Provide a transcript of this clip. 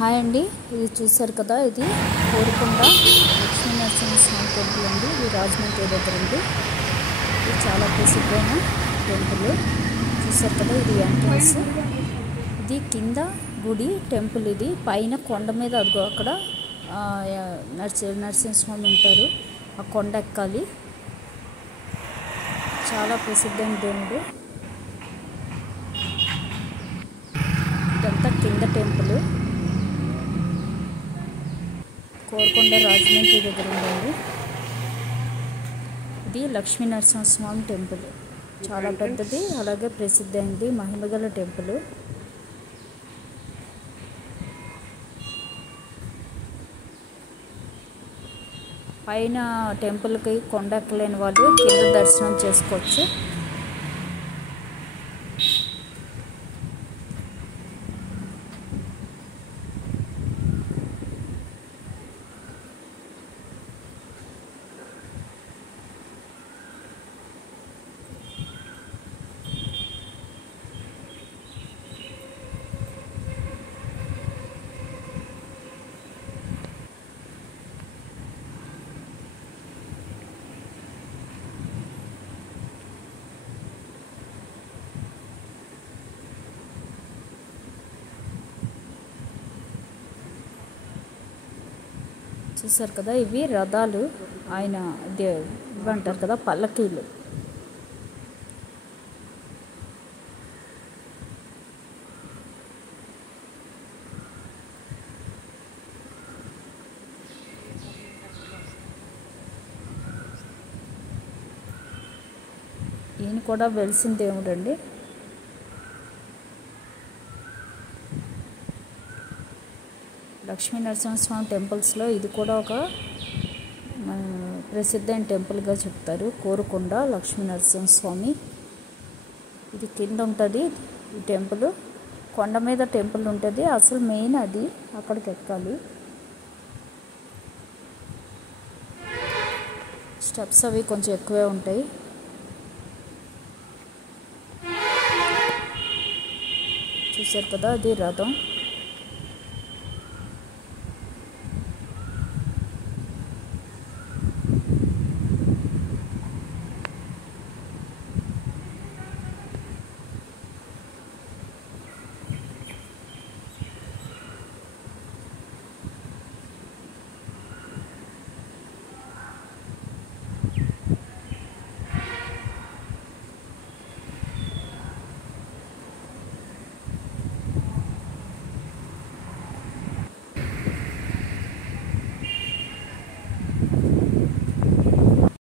Hi అండి, ఇది చూశారు కదా, ఇది కోరుకొండ లక్ష్మీనరసింహస్వామి టెంపుల్ అండి. ఇది రాజమండ్రి దగ్గర ఉంది. ఇది చాలా ప్రసిద్ధమైన టెంపుల్. చూశారు కదా, ఇది ఎంట్రన్స్. ఇది కింద గుడి టెంపుల్. ఇది పైన కొండ మీద అదిగో అక్కడ నరసింహస్వామి ఉంటారు. ఆ కొండ ఎక్కాలి. చాలా ప్రసిద్ధమైన దేవుడు. ఇదంతా కింద టెంపుల్. కోరుకొండ రాజమండ్రి దగ్గర ఉందండి. ఇది లక్ష్మీనరసింహస్వామి టెంపుల్. చాలా పెద్దది, అలాగే ప్రసిద్ధమైంది, మహిమగల టెంపుల్. పైన టెంపుల్కి కొండ ఎక్కలేని వాళ్ళు కింద దర్శనం చేసుకోవచ్చు. చూసారు కదా, ఇవి రథాలు. ఆయన ఇవంటారు కదా, పల్లకీలు. ఈయన కూడా వెలిసిన దేవుడు అండి. లక్ష్మీనరసింహస్వామి టెంపుల్స్లో ఇది కూడా ఒక ప్రసిద్ధమైన టెంపుల్గా చెప్తారు. కోరుకొండ లక్ష్మీనరసింహస్వామి. ఇది కింద ఉంటుంది ఈ టెంపుల్. కొండ మీద టెంపుల్ ఉంటుంది. అసలు మెయిన్ అది, అక్కడికి ఎక్కాలి. స్టెప్స్ అవి కొంచెం ఎక్కువే ఉంటాయి. చూసారు కదా, అది రథం.